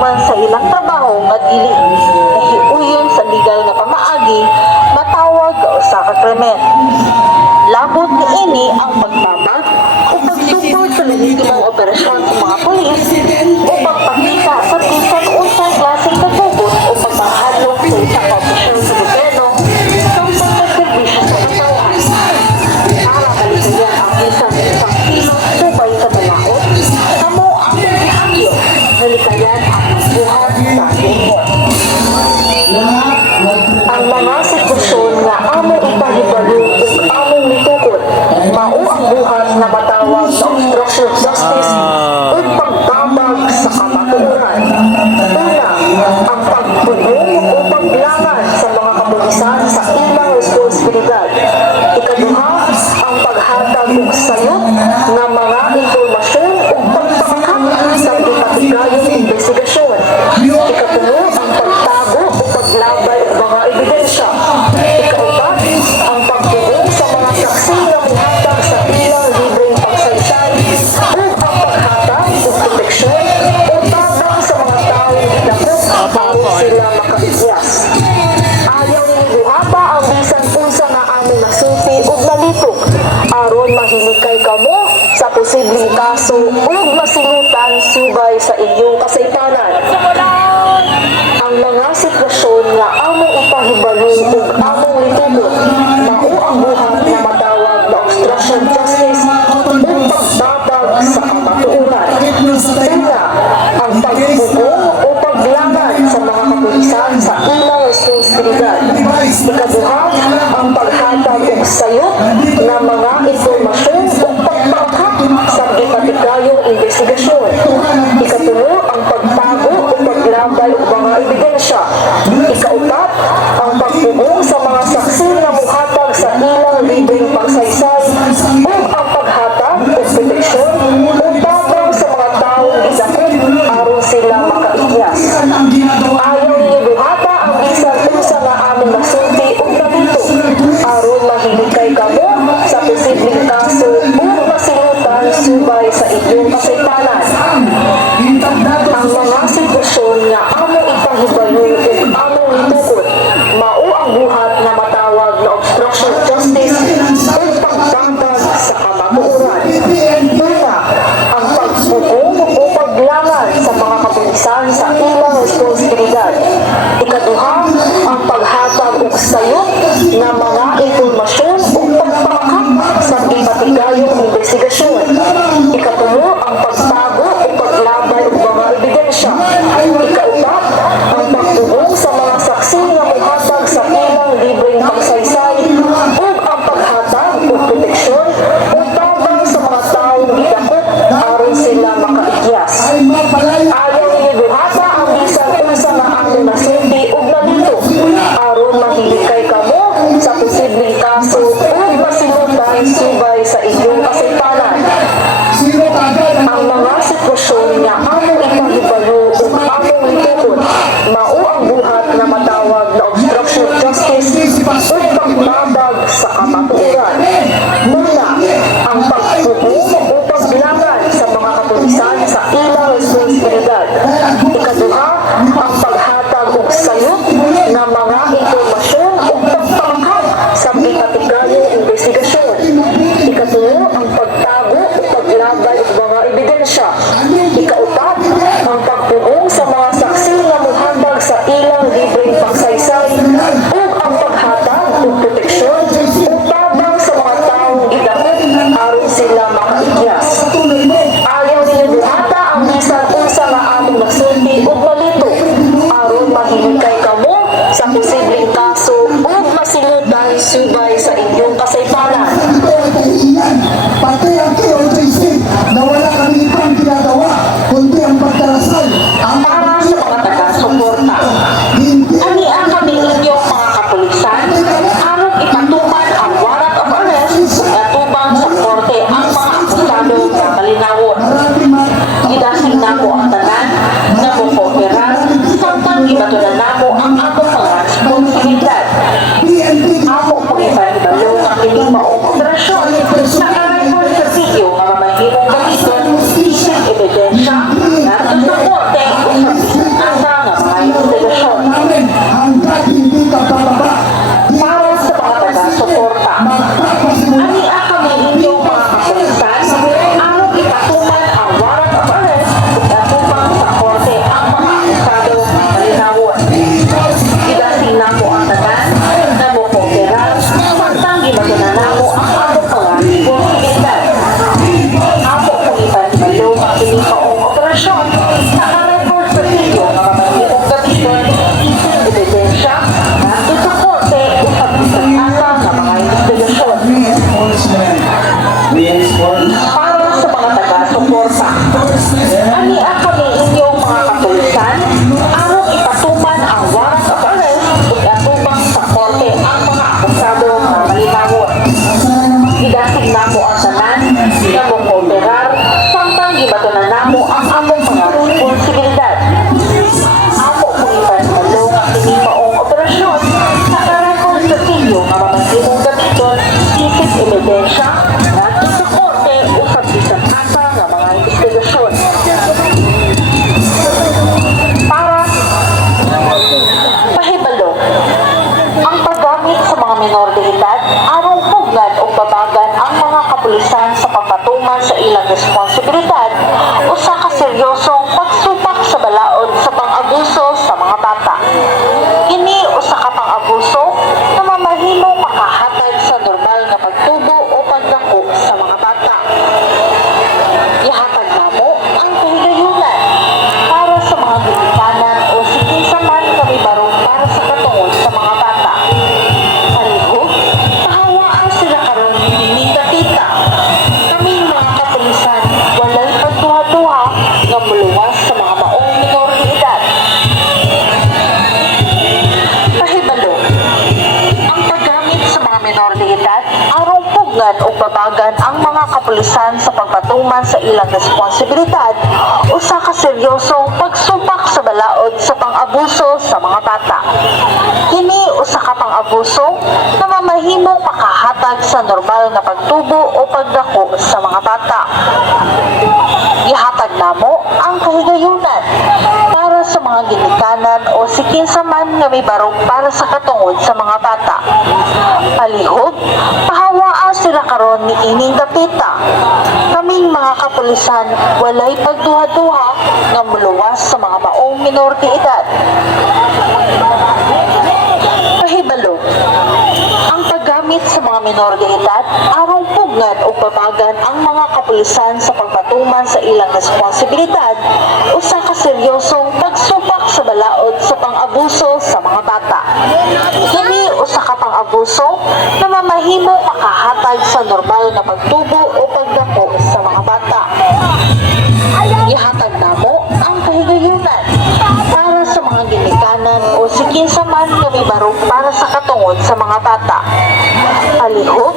human sa ilang trabaho nga dili nahiuyon sa legal nga pamaagi matawag sa krimen. Labot niini ang pagtabag o pagsupod sa lehitimong operasyon sa mga pulis o pagpakita sa bisan unsang klaseng pagtugot o pagpahadlok sa isang opisyon sa gobyerno sa pagservisyo sa katawan. Para kaligayan ang bisan isang kilos subay sa balaod, kamo ang pagkakyo nalikayan ang buhat sa mundo. Ang mga sitwasyon nga among ipahibalo ug among nitukod mao ang buhat na matawag na obstruction of justice ug pagtabag sa kamatuoran. Una, ang pagpulong o paglangan sa mga kapulisan sa ilang responsibilidad. Ikaduha, ang paghatag og sayop nga mga impormasyon o pagpangkat sa ipatigayong investigasyon. Ikatulo, ang pagtago o paglabay og mga ebidensya. Ikaupat, ang pagtugon sa mga saksi nga mihatag sa ilang libreng pagsaysay o ang paghatag og proteksyon o tabang sa mga taong gidakop bago sila makaigyas. Ayaw ni buhata ang bisan unsa nga among nasulti ug nalitok aron mahinikay kamo sa posibleng kaso ug masilutan subay sa inyong kasaypanan. Ang mga sitwasyon nga among ipahibalo ug among litukod mao ang buhat na matawag na obstruction of justice ug pagtabag sa kamatuoran. Una, ang pagpugong o paglangan sa mga kapulisan sa ilang responsibilidad. Ikaduha, ang paghatag og sayop na mga impormasyon o pagpangkat sa ipatigayong investigasyon. Ikatulo, ang pagtago o paglabay og mga ebidensya. Ikaupat, ang pagpugong sa mga saksi nga muhatag sa ilang libreng pagsaysay o ang paghatag o proteksyon o tabang sa mga taong gidakop aron sila makaigyas. Ayaw ni buhata ang bisan unsa nga among nasulti ug nabito aron mahilikay kamo sa posibleng kaso o masilutan subay sa inyong kasaypanan. Ang mga sitwasyon nga among ipahibalo ug among nitukod mao ang buhat na matawag na obstruction of justice ug pagtabag sa kamatuoran. Una, ang pagpugong o paglangan sa mga kapulisan sa ilang responsibilidad. Ikaduha, ang paghatag og sayop na mga impormasyon o pagpangkat sa ipatigayong investigasyon. Ikatulo, ang pagtago o paglabay og mga ebidensya. Ikaupat, ang pagpugong sa mga saksi nga muhatag sa ilang libreng pagsaysay o ang paghatag o proteksyon o tabang sa mga taong gidakop aron sila makaigyas. Ayaw ni buhata ang bisan unsa nga among nasulti ug nalito aron mahilikay kamo sa posibleng kaso ug masilutan subay sa inyong kasaypanan. Ang mga sitwasyon nga among ipahibalo ug among nitukod mao ang buhat na matawag na obstruction of justice ug pagtabag sa kamatuoran. Una, ang pagpugong o paglangan sa mga kapulisan sa ilang responsibilidad. Ikaduha, ang paghatag og sayop na mga impormasyon o pagpangkat sa ipatigayong investigasyon. Ikatulo, ang pagtago o paglabay og mga ebidensya. Ikaupat, tanan nga mong-operar samtang gibatunan namo ang among mga responsibilidad. Amo kung ipahibalo nga kini maong operasyon sa karakol sa silyo nga mamahimong gamiton isip ebidensya ngadto sa korte o sa bisan asa nga mga investigasyon. Para pahibalo, ang paggamit sa mga minor de edad aron pugnan o babagan ang mga kapulisan sa pagpatuman sa ilang responsibilidad o sa kaseryosong pagsupak sa balaod sa pang-abuso sa mga bata. Kini usa ka pang-abuso na mamahimong makahatag sa normal nga pagtubo o pagdako sa mga bata. Ihatag namo ang kahigayunan para sa mga ginikanan o sikinsaman kami barong para sa katungod sa mga bata. Palihog, pahawaan sila karon ni Katita. Kaming mga kapulisan, walay pagduha-duha nga muluwas sa mga maong minor de edad. Pahibalo, ang paggamit sa mga minor de edad aron pugnan o babagan ang mga kapulisan sa pagpatuman sa ilang responsibilidad o sa kaseryosong pagsupak sa balaod sa pang-abuso sa mga bata. Kini usa ka pang-abuso na mamahimong makahatag sa normal nga pagtubo o pagdako sa mga bata. Ihatag namo ang kahigayunan para sa mga ginikanan o sikinsaman nga may barog para sa katungod sa mga bata. Palihog, pahawaan sila karon ni ining dapita. Kaming mga kapulisan, walay pagduha-duha nga muluwas sa mga maong minor de edad. Pahibalo, ang paggamit sa mga minor de edad aron pugnan o babagan ang mga kapulisan sa pagpatuman sa ilang responsibilidad o sa kaseryosong pagsupak sa balaod sa pang-abuso sa mga bata. Kini usa ka pang-abuso na mamahimong makahatag sa normal na pagtubo o pagdako sa mga bata. Ihatag namo ang kahigayunan para sa mga ginikanan o sikinsaman nga may barog para sa katungod sa mga bata. Palihog,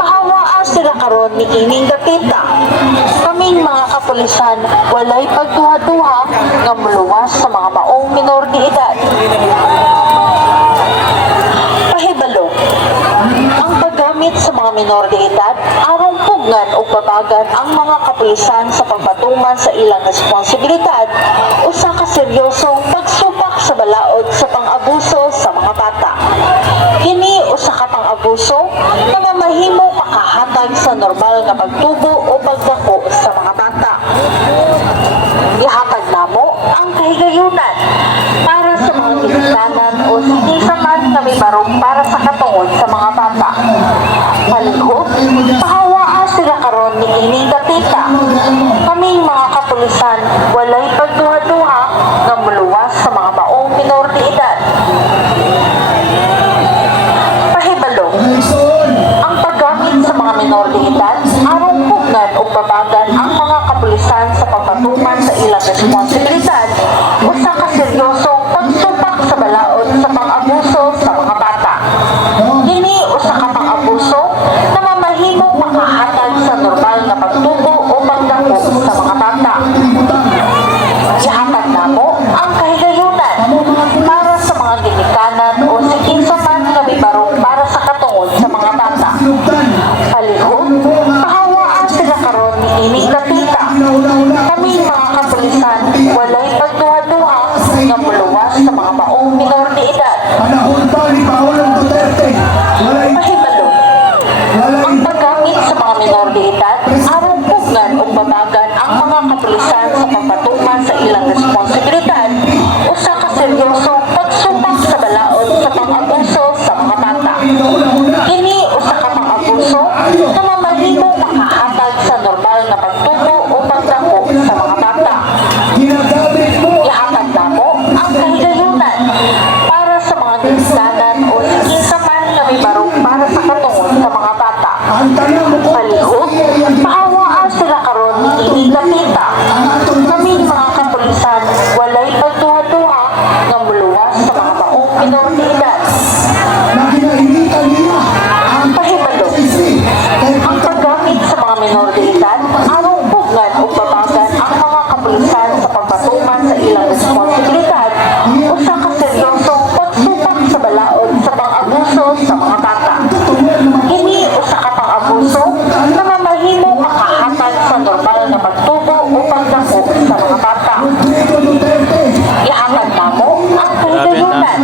pahawaan sila karon ni ining dapita. Kaming mga kapulisan, walay pagduha-duha nga muluwas sa mga maong minor de edad. Pahibalo, ang paggamit sa mga minor de edad aron pugnan o babagan ang mga kapulisan sa pagpatuman sa ilang responsibilidad o sa kaseryosong pagsupak sa balaod sa pang-abuso sa mga bata. Kini usa ka pang-abuso na mamahimong makahatag sa normal nga pagtubo o pagdako sa mga bata. Ihatag namo ang kahigayunan para sa mga ginikanan o sikinsaman nga may barog para sa katungod sa mga bata. Palihog, pahawaan sila karon ni ining dapita. Kaming mga kapulisan, walay pagduha-duha nga muluwas sa mga maong minor de edad. Pahibalo, ang paggamit sa mga minor de edad aron pugnan o babagan ang mga kapulisan sa pagpatuman sa ilang responsibilidad o sa kaseryosong pagsupak sa balaod sa pang-abuso sa mga bata. Kini usa ka pang-abuso na mamahimong makahatag sa normal na pagtubo o pagdako sa mga bata. Ihatag namo ang kahigayunan para sa mga ginikanan o sikinsaman nga may barog para sa katungod sa mga bata. Palihog, pahawaan sila karon ni ining dapita. Kaming mga kapulisan, walay pagduha-duha nga muluwas sa mga maong minor de edad. Pahibalo, ang paggamit sa mga minor de edad aron pugnan o babagan ang mga kapulisan sa pagpatuman sa ilang responsibilidad o sa kaseryosong pagsupak sa balaod sa pang-abuso sa mga bata. Kini usa ka pang-abuso na mamahimong makahatag sa normal na pagtubo o pagdako sa mga bata. Ihatag namo ang kahigayunan para sa mga ginikanan o sikinsaman nga may barog para sa katungod sa mga bata. Palihog, pahawaan sila karon ni ining dapita. Kaming minor de edad, arong pugnan o babagan ang mga kapulisan sa pagpatuman sa ilang responsibilidad o sa kaseryosong pagsupak sa balaod sa pang-abuso sa mga bata. Kini o sa kapang-abuso na mamahimo makahatag sa normal na pagtubo o pagdako sa mga bata. Ihatag namo ang kahigayunan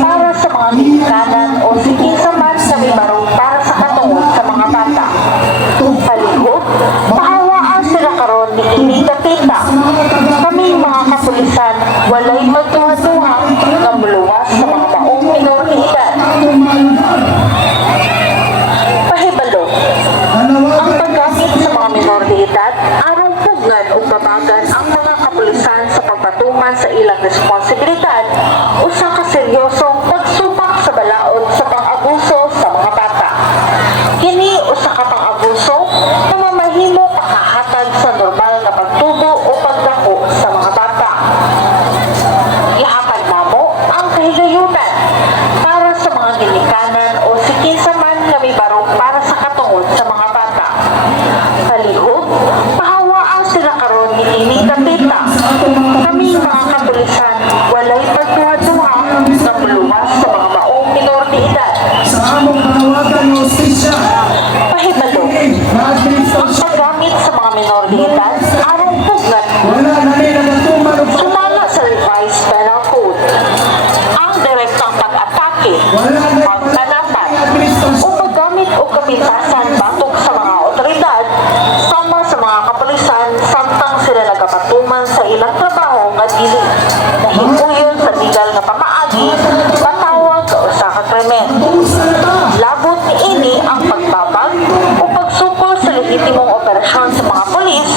para sa mga ginikanan o sige sa man sa may barong para sa katungod sa mga bata. Palihog, pahawaan sila karon ni ini kapita. Kaming mga kapulisan, walay magduha-duha nga muluwas sa mga maong minor de edad. Pahibalo, ang paggamit sa mga minor de edad, arong pugnan o babagan ang mga kapulisan sa pagpatuman sa ilang responsibilidad o sa kaseryosong pagsupak sa balaod sa pang-abuso sa mga bata. Kini o sa kapang-abuso na mamahimo pakahatag sa normal na pagtubo o pagdako sa mga bata. Ihatag namo ang kahigayunan para sa mga ginikanan o sige sa man na may barong para sa katungod sa mga bata. Palihog, pahawaan sila karon ni ini kapita. Kaming mga kapulisan, walay pagduha-duha ng muluwas sa mga maong minor de edad. Sa among panawagan ng hostisya, Pahibalo, ang paggamit sa mga minor de edad, arong pugnan wala na rin nagatuman o sumala sa revised penal code. Ang direktang pag-atake, pagkanapan, o paggamit o kapitasan batok sa mga otoridad sama sa mga kapulisan samtang sila nagapatuman sa ilang trabaho nga dili nahimuyon sa legal nga pamaagi matawag o sa kakrimen. Labot ni ini ang pagbabag o pagsukol sa lehitimong operasyon sa mga polis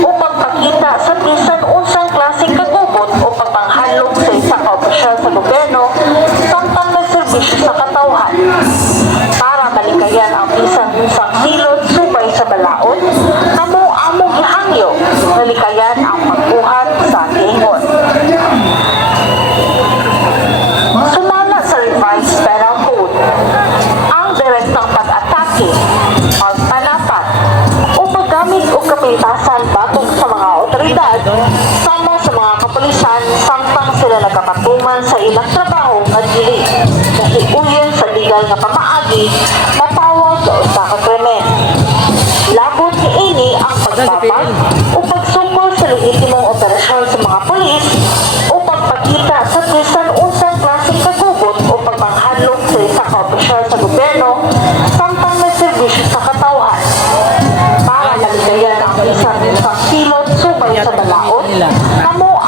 o pagpakita sa bisan unsang klaseng kagubot o pagpanghalog sa isang opisyal sa gobyerno samtang may serbisyo sa katawhan para malikayan ang bisan unsang silot subay sa balaod kamo among gihangyo malikayan ang pagbuhat sa giingon. Sumala sa revised penal code, ang direktang pag-atake, pagpanapat, o paggamit o kapitasan batok sa mga otoridad sama sa mga kapulisan samtang sila nagkapatuman sa ilang trabaho nga dili nahiuyon sa legal nga pamaagi matawag o sa kakrimen. Labot ni ini ang pagbabag o pagsukol sa lehitimong operasyon sa mga polis o pagpakita sa bisan unsang klaseng kagubot o pagpanghalog sa isang opisyal sa gobyerno samtang may serbisyo sa katawhan para maligayan ang bisan unsang silot subay sa balaod kamo